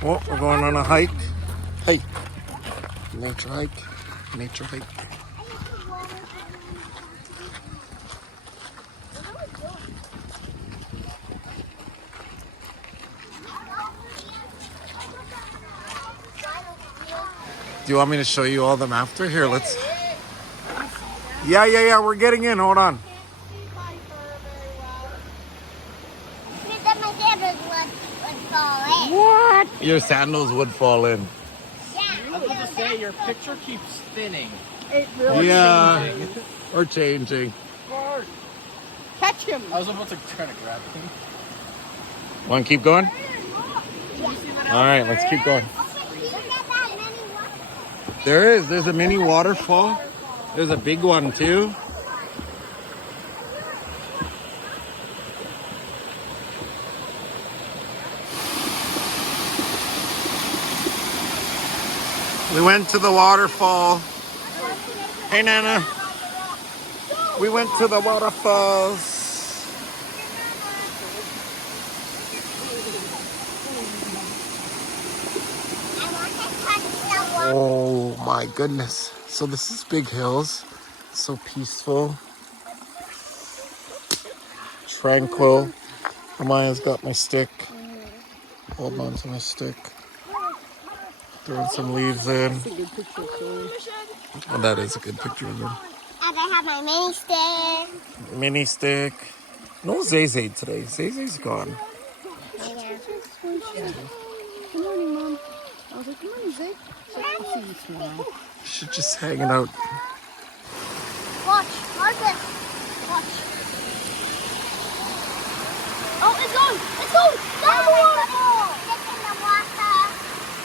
Oh, we're going on a hike. Hey, nature hike, nature hike. Do you want me to show you all them after? Here, let's. Yeah, we're getting in. Hold on. What? Your sandals would fall in. I was about to say, your picture keeps thinning. Yeah, or changing. Catch him. I was about to try to grab him. Want to keep going? All right, let's keep going. There's a mini waterfall. There's a big one too. We went to the waterfall. Hey, Nana. We went to the waterfalls. Oh my goodness. So this is Big Hills. So peaceful. Tranquil. Amaya's got my stick. Hold on to my stick. Throwing some leaves in. Oh, that is a good picture of them. And I have my mini stick. Mini stick. No Zay today. Zay's gone. Good morning, Mom. I was like, good morning, Zay. I'll see you tomorrow. She's just hanging out. Watch, Marcus. Watch. Oh, it's going. It's going. Down the waterfall. Stick in the water.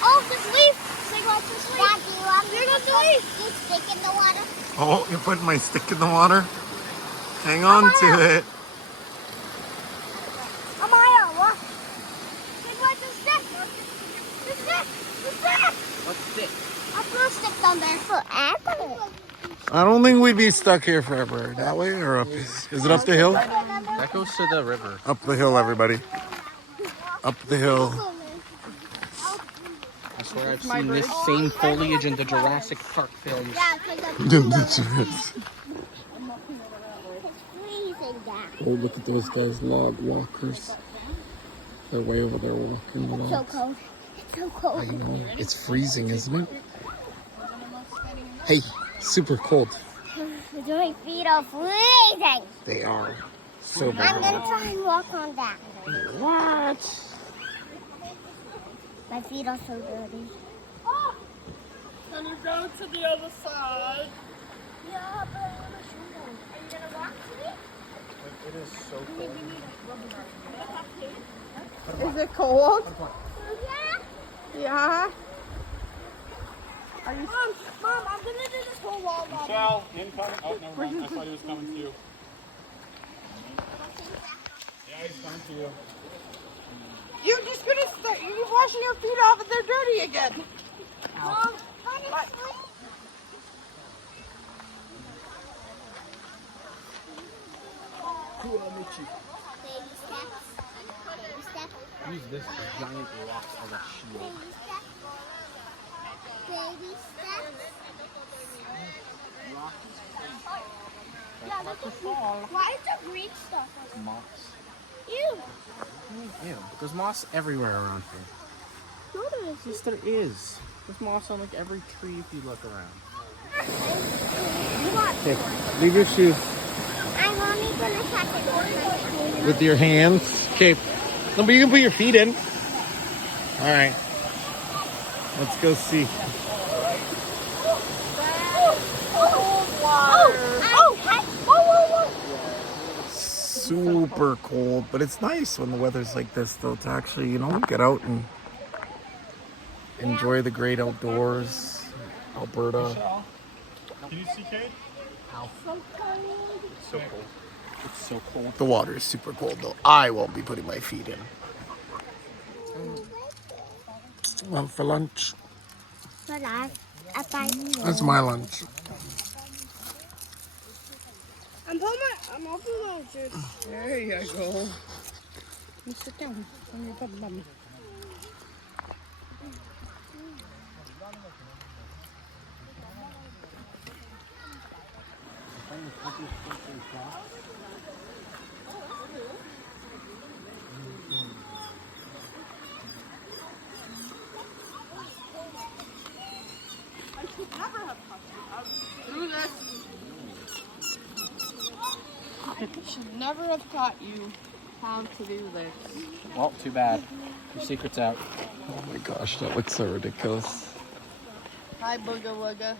Oh, just leave. Say watch this leave. Dad, do you want me to leave? You stick in the water. Oh, you're putting my stick in the water? Hang on to it. Amaya, what? Say watch the stick. The stick. The stick. What's stick? I threw a stick down there forever. I don't think we'd be stuck here forever. That way or up? Is it up the hill? That goes to the river. Up the hill, everybody. Up the hill. I swear I've seen this same foliage in the Jurassic Park films. Yeah, because it's freezing down. Oh, look at those guys, log walkers. They're way over there walking the It's so logs. cold. It's so cold. I know. It's freezing, isn't it? Hey, super cold. My feet are freezing. They are. So I'm bad. gonna try and walk on that. What? My feet are so dirty. Can you go to the other side? Yeah, but I'm gonna show you. Are you gonna walk to me? It is so cold. Is it cold? Yeah. Yeah. Are you? Mom, I'm gonna do this whole wall. Michelle, incoming. Oh, never mind. I thought he was coming to you. Yeah, he's coming to you. You're just gonna start. You're washing your feet off and they're dirty again. Mom, What? baby steps. Baby steps. Use this giant rock as a shield. Baby steps. Baby steps. Yeah, that's a fall. Why is there green stuff? Moss. Ew. Ew. There's moss everywhere around here. No, there is. Yes, there is. There's moss on like every tree if you look around. Okay, leave your shoes I'm only gonna touch it with my with your hands. Okay. No, but you can put your feet in. All right. Let's go see. Super cold, but it's nice when the weather's like this, though, to actually, get out and enjoy the great outdoors. Alberta. Can you see Kate? Ow. It's so cold. It's so cold. The water is super cold, though. I won't be putting my feet in. Well, for lunch. That's That's my lunch. I'm opening my shoes. There you go. You sit down on your bum. I should never have touched it. Do this. I should never have taught you how to do this. Well, too bad. Your secret's out. Oh my gosh, that looks so ridiculous. Hi, Booga Wooga.